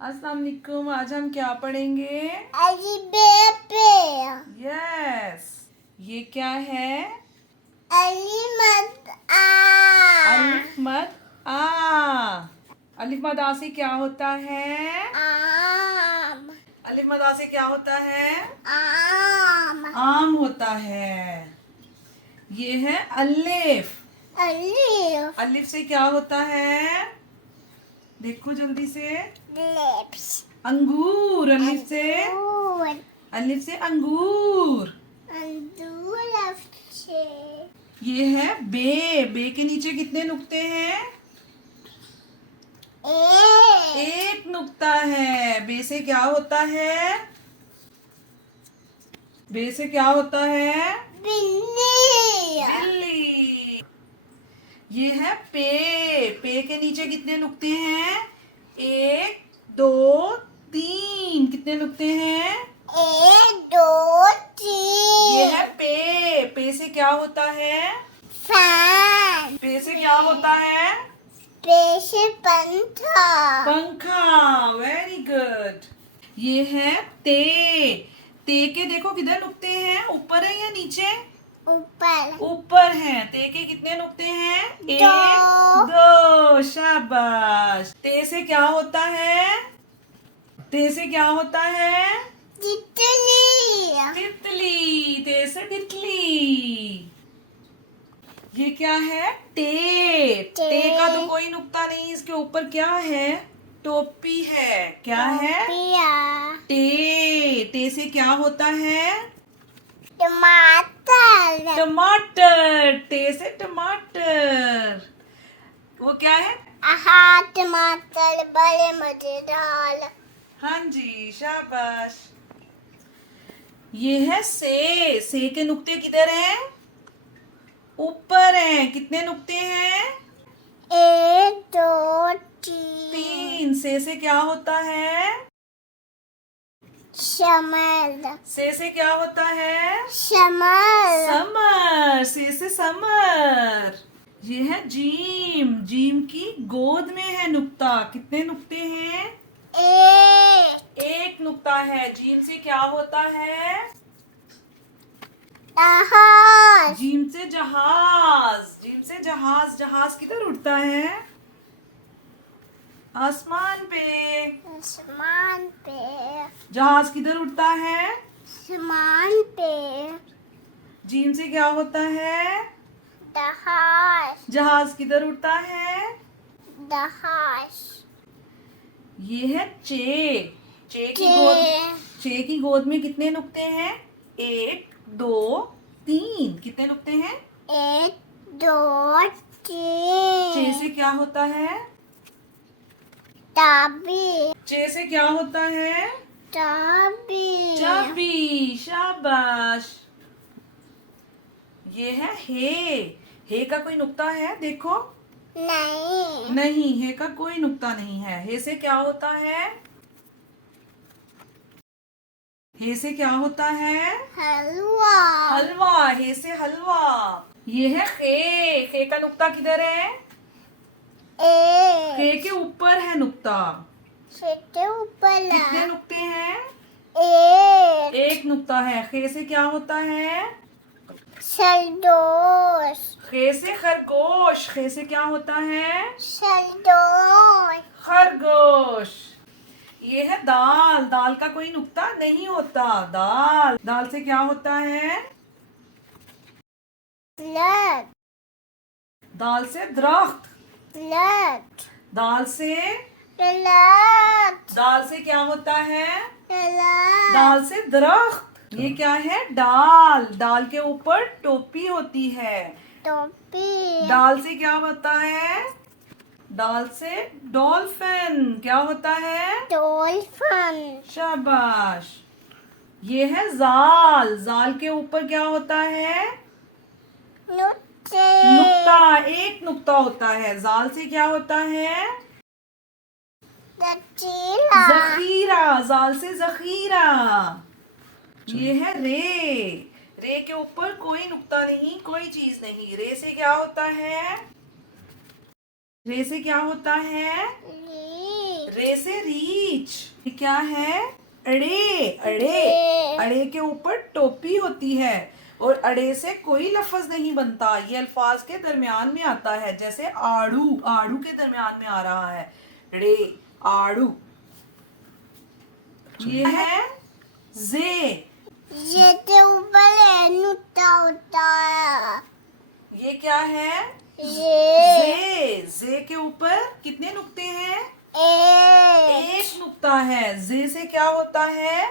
अस्सलाम वालेकुम। आज हम क्या पढ़ेंगे? यस, ये क्या है? अलिफ मद आ। अलिफ मद आ से क्या होता है? अलिफ मद आ से क्या होता है? आम होता है। ये है अलिफ। अलिफ से क्या होता है? देखो जल्दी से। अंगूर। अलिफ से अंगूर। ये है बे। बे के नीचे कितने नुक्ते हैं? एक नुक्ता है। बे से क्या होता है? बे से क्या होता है? बिल्ली। ये है पे। पे के नीचे कितने नुक्ते हैं? एक, दो, तीन। कितने नुक्ते हैं? ये है पे। पे से क्या होता है? पे से क्या होता है? पंखा। Very good. ये है ते। ते के देखो किधर नुक्ते हैं? ऊपर है या नीचे? ऊपर हैं। ते के कितने नुक्ते हैं? एक, दो। शाबाश। ते से क्या होता है? ते से क्या होता है? तितली। ते से तितली। ये क्या है? टे। टे का तो कोई नुक्ता नहीं। इसके ऊपर क्या है? टोपी है। क्या है? टे। टे से क्या होता है? टमाटर। टे से टमाटर। वो क्या है? टमाटर बड़े मजेदार। हाँ जी, शाबाश। ये है से। से के नुक्ते किधर हैं? ऊपर हैं। कितने नुक्ते हैं? एक, दो, तीन। से क्या होता है? समर। से क्या होता है? समर। समर। से समर। ये है जीम। जीम की गोद में है नुक्ता। कितने नुक्ते हैं? एक नुक्ता है। जीम से क्या होता है? जहाज। जीम से जहाज। जीम से जहाज। जहाज किधर उड़ता है? आसमान पे। आसमान पे। जहाज किधर उड़ता है? आसमान पे। जीम से क्या होता है? जहाज। जहाज किधर उड़ता है? जहाज। ये है चे। चे की गोद में कितने नुक्ते हैं? एक, दो, तीन। कितने नुक्ते हैं? एक, दो, तीन। चे से क्या होता है? चाबी। चे से क्या होता है? चाबी। चाबी। शाबाश। ये है हे। हे का कोई नुक्ता है? देखो। नहीं, हे का कोई नुक्ता नहीं है। हे से क्या होता है? हे से क्या होता है? हलवा। हलवा। हे से हलवा। ये है खे। खे का नुक्ता किधर है? खे के ऊपर है नुक्ता। के ऊपर कितने नुक्ते हैं? एक नुक्ता है। खे से क्या होता है? शलदोश। खे से खरगोश। खे से क्या होता है? शलदोश। खरगोश। ये है दाल। दाल का कोई नुक्ता नहीं होता। दाल। दाल से क्या होता है? लट। दाल से दरख्त। लट। दाल से लट। दाल से क्या होता है? लट। दाल से दरख्त। ये क्या है? डाल। डाल के ऊपर टोपी होती है। टोपी। डाल से क्या होता है? डाल से डॉल्फिन। क्या होता है? डॉल्फिन। शाबाश। ये है जाल। जाल के ऊपर क्या होता है? नुक्ता। एक नुक्ता होता है। जाल से क्या होता है? जखीरा। जाल से जखीरा। ये है रे। रे के ऊपर कोई नुक्ता नहीं, कोई चीज नहीं। रे से क्या होता है? रे से क्या होता है? रे से रीछ। बीच। ये क्या है? अड़े। अड़े, अड़े के ऊपर टोपी होती है और अड़े से कोई लफ्ज नहीं बनता। ये अल्फाज के दरमियान में आता है, जैसे आड़ू, आड़ू के दरमियान में आ रहा है। रे, आड़ू। ये है जे। ये के ऊपर नुक्ता होता है। ये क्या है? ये जे के ऊपर कितने नुक्ते हैं? एक एक नुक्ता है। जे से क्या होता है?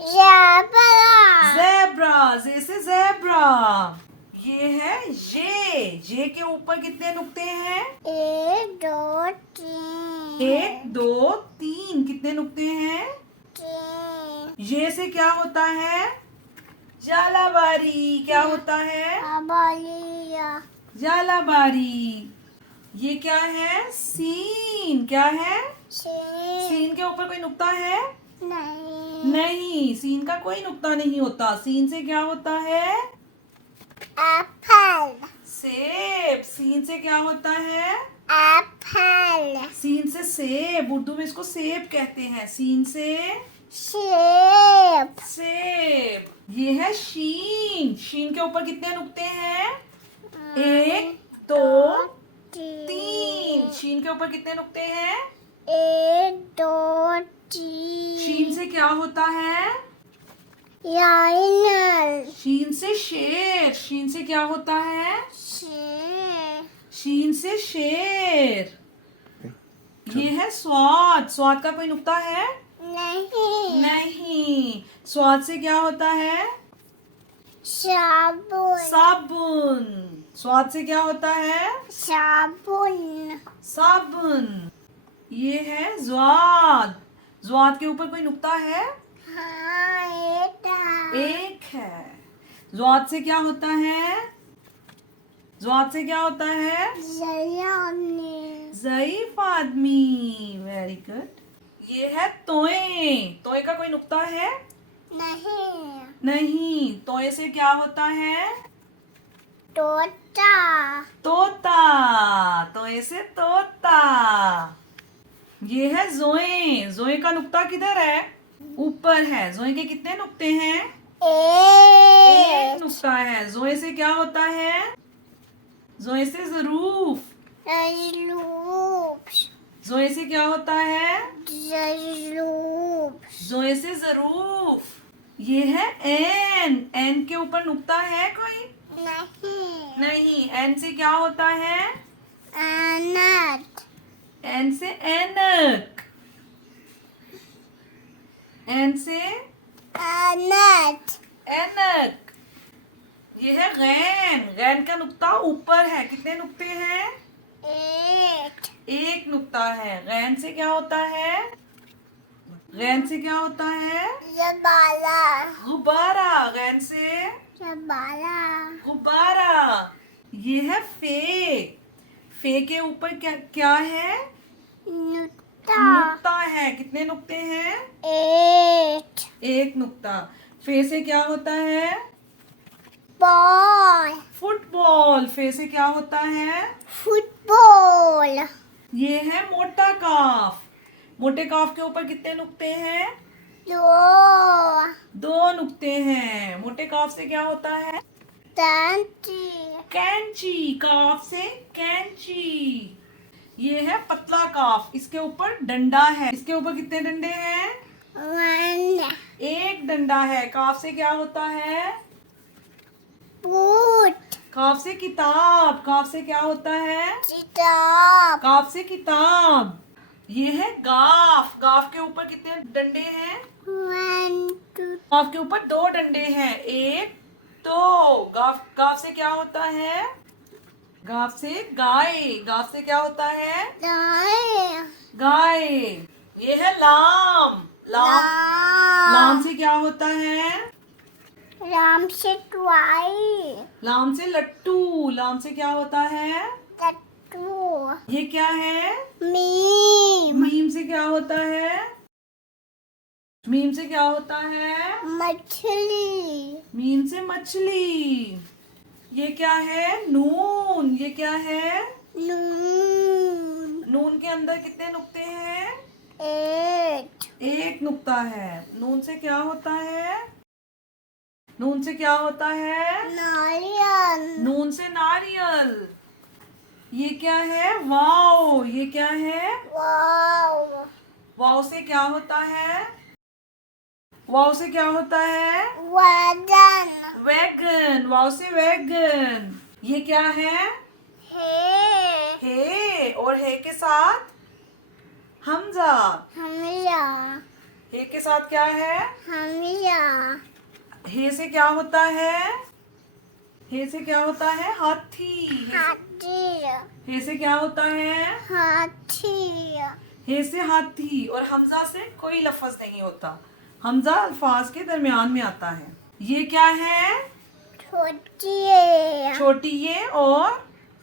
ज़ेबरा। ज़ेब्रा। जे से ज़ेब्रा। ये है ये के ऊपर कितने नुक्ते हैं? एक दो तीन। एक, दो, तीन। कितने नुक्ते हैं? तीन। ये से क्या होता है? जालाबारी। क्या होता है? अबालिया। जालाबारी। ये क्या है? सीन। क्या है? छः। सीन के ऊपर कोई नुक्ता है? नहीं। नहीं, सीन का कोई नुक्ता नहीं होता। सीन से क्या होता है? एप्पल। सेब। सीन से क्या होता है? एप्पल। सीन से सेब। उर्दू में इसको सेब कहते हैं। सीन से सेब। सेब। ये है शीन। शीन के ऊपर कितने नुक्ते हैं? एक, दो, तीन। शीन के ऊपर कितने नुक्ते हैं? एक दो तीन। शीन से क्या होता है? लाइनर। शीन से शेर। शीन से क्या होता है? शेर। शीन से शेर। ये है स्वाद। स्वाद का कोई नुक्ता है? नहीं। नहीं। स्वाद से क्या होता है? साबुन। साबुन। स्वाद से क्या होता है? साबुन। साबुन। ये है ज्वाद। ज्वाद के ऊपर कोई नुक्ता है? हाँ, एक है। ज्वाद से क्या होता है? ज्वाद से क्या होता है? ज़ईफ आदमी। Very good. ये है तोए। तोए का कोई नुक्ता है? नहीं। नहीं। तोए से क्या होता है? तोता। तोता। तोए से तोता। ये है जोए। जोए का नुक्ता किधर है? ऊपर है। जोए के कितने नुक्ते हैं? एक नुक्ता है। जोए से क्या होता है? जोए से ज़रूफ। जोए से क्या होता है? जोए से ज़रूफ। ये है एन। एन के ऊपर नुक्ता है कोई? नहीं। नहीं। एन से क्या होता है? अनट। एन से ऐनक। एन से अनट। ऐनक। ये है गैन। गैन का नुक्ता ऊपर है। कितने नुक्ते हैं? एक नुक्ता है। गैन से क्या होता है? गैन से क्या होता है? जबाला। गुब्बारा। गैन से जबाला। गुब्बारा। ये है फे। फे के ऊपर क्या क्या है? नुक्ता। नुक्ता है। कितने नुक्ते हैं? एक नुक्ता। फे से क्या होता है? बॉल। फुटबॉल। फे से क्या होता है? फुटबॉल। ये है मोटा काफ। मोटे काफ के ऊपर कितने नुक्ते हैं? दो नुक्ते हैं। मोटे काफ से क्या होता है? कैंची। काफ से कैंची। ये है पतला काफ। इसके ऊपर डंडा है। इसके ऊपर कितने डंडे हैं? एक डंडा है। काफ से क्या होता है? बूट। काफ से किताब। काफ से क्या होता है? किताब। काफ से किताब। ये है गाफ। गाफ के ऊपर कितने डंडे हैं? गाफ के ऊपर दो डंडे हैं। एक, दो। गाफ गाफ से क्या होता है? गाफ से गाय। गाफ से क्या होता है? गाय। ये है लाम। लाम। लाम से क्या होता है? राम से टवाई। लाम से लट्टू। लाम से क्या होता है? टट्टू। ये क्या है? मीम। मीम से क्या होता है? मीम से क्या होता है? मछली। मीम से मछली। ये क्या है? नून। ये क्या है? नून। नून के अंदर कितने नुक्ते हैं? एक नुक्ता है। नून से क्या होता है? नून से क्या होता है? नारियल। नून से नारियल। ये क्या है? वाव। ये क्या है? वाव। वाव से क्या होता है? वाव से क्या होता है? वैगन। वैगन। वाव से वैगन। ये क्या है? हे। हे। और हे के साथ हमजा। हमजा। हे के साथ क्या है? हमजा। हे से क्या होता है? हे से क्या होता है? हाथी। हाथी। हे से क्या होता है? हाथी। हे से हाथी। और हमजा से कोई लफ्ज नहीं होता। हमजा अल्फाज के दरमियान में आता है। ये क्या है? छोटी है। छोटी ये और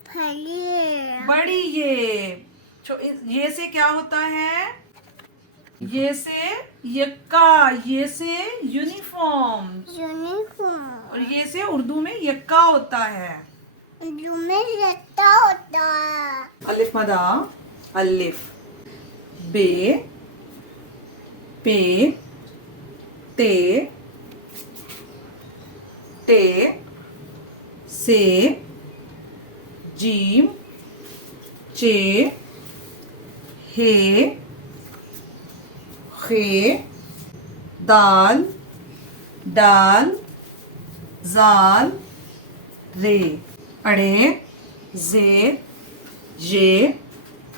बड़ी है। बड़ी ये। ये से क्या होता है? ये से यक्का। ये से यूनिफॉर्म। यूनिफॉर्म। और ये से उर्दू में यक्का होता है। जो में रहता होता है। अलिफ मदा। अलिफ बे पे ते टे से जीम चे हे खे दाल डाल जाल रे अड़े जे जे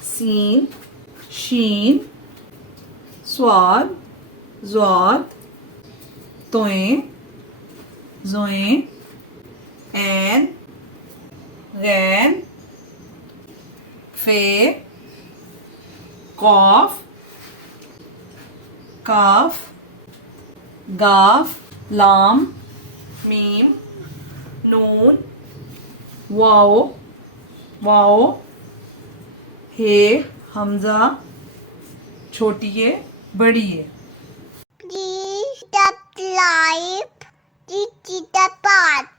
सीन शीन स्वाद ज़्वाद तोएं ज़ोएं ऐन गैन फे कॉफ काफ गाफ लाम मीम नून वाओ वाओ हे हमजा छोटी है बड़ी है। Please subscribe to the part.